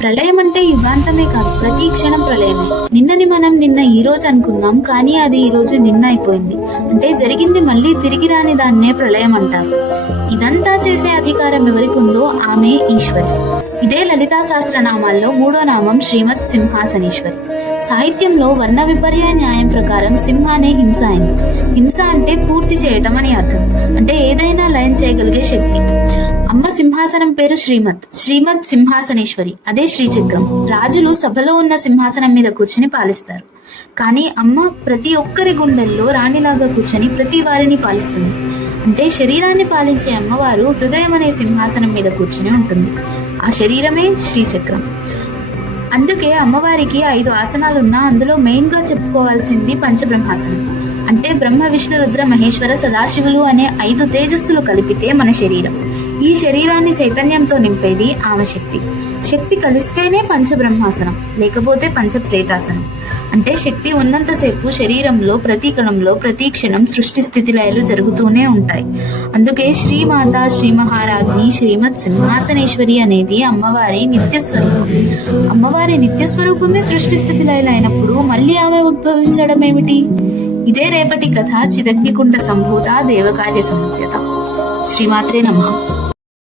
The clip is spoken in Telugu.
ప్రళయం అంటే యుగాంతమే కాదు, ప్రతి క్షణం ప్రళయమే. నిన్నని మనం ఈ రోజు అనుకున్నాం, కానీ అది ఈ రోజు నిన్న అయిపోయింది. అంటే జరిగింది మళ్ళీ తిరిగి రాని దాన్నే ప్రళయం అంటారు. ఇదంతా చేసే అధికారం ఎవరికి ఉందో ఆమె ఈశ్వరి. ఇదే లలితా సహస్రనామాల్లో 3వ నామం శ్రీమత్ సింహాసనేశ్వరి. సాహిత్యంలో వర్ణ విపర్య న్యాయం ప్రకారం సింహానే హింస అయింది. హింస అంటే పూర్తి చేయటం అని అర్థం, అంటే ఏదైనా లయం చేయగలిగే శక్తి. అమ్మ సింహాసనం పేరు శ్రీమత్ సింహాసనేశ్వరి, అదే శ్రీచక్రం. రాజులు సభలో ఉన్న సింహాసనం మీద కూర్చొని పాలిస్తారు, కానీ అమ్మ ప్రతి ఒక్కరి గుండెల్లో రాణిలాగా కూర్చొని ప్రతి వారిని పాలిస్తుంది. అంటే శరీరాన్ని పాలించే అమ్మవారు హృదయం అనే సింహాసనం మీద కూర్చొని ఉంటుంది. ఆ శరీరమే శ్రీచక్రం. అందుకే అమ్మవారికి 5 ఆసనాలున్నా అందులో మెయిన్ గా చెప్పుకోవాల్సింది పంచబ్రహ్మాసనం. అంటే బ్రహ్మ విష్ణు రుద్ర మహేశ్వర సదాశివులు అనే 5 తేజస్సులు కలిపితే మన శరీరం. ఈ శరీరాన్ని చైతన్యంతో నింపేది ఆమె శక్తి. శక్తి కలిస్తేనే పంచబ్రహ్మాసనం, లేకపోతే పంచప్రేతాసనం. అంటే శక్తి ఉన్నంతసేపు శరీరంలో ప్రతి కణంలో ప్రతి క్షణం సృష్టి స్థితి లయలు జరుగుతూనే ఉంటాయి. అందుకే శ్రీమాత శ్రీ మహారాజ్ని శ్రీమత్ సింహాసనేశ్వరి అనేది అమ్మవారి నిత్యస్వరూపం. అమ్మవారి నిత్యస్వరూపమే సృష్టి స్థితి లయలు అయినప్పుడు మళ్ళీ ఆమె ఉద్భవించడం ఏమిటి? ఇదే రేపటి కథ చిదగ్నికుండ సంభూత దేవకార్య సముద్యత. శ్రీమాత్రే నమః.